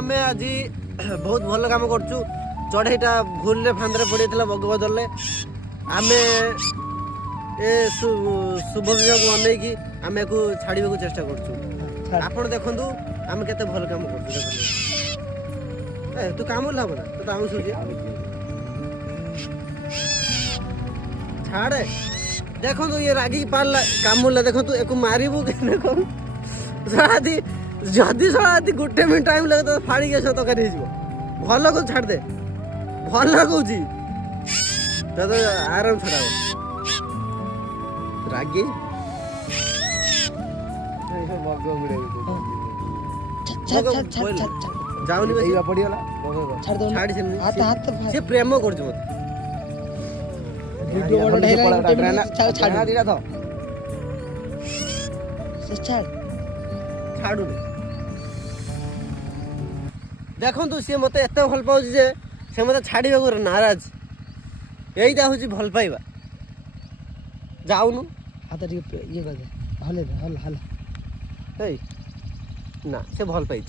आमे आज बहुत भल काम करछु चढ़ईटा भूल फांदे पड़ी बग बदल आमे ए शुभ विभाग अनेक आम को छाड़ा को चेष्टा कर आपण देखु आम के भल काम कर तू काम लाभ ना तो आम सुझी छाड़े देखो ये रागी पारला कामुला देखो तू एक मारिबू देखो जदि जदि गोटे मिनट टाइम लगे तो फाड़ी गैस तक भल को छाड़ दे भल कौची तो आराम छड़ा रागी जाऊनी से प्रेम कर छाड़ू देखु सी मत एत भल पाऊँ से मत छाड़ा नाराज यहीटा हूँ भल पाइबा जाऊनु हाथ ये कर दे हले हल हल ना से भल पाई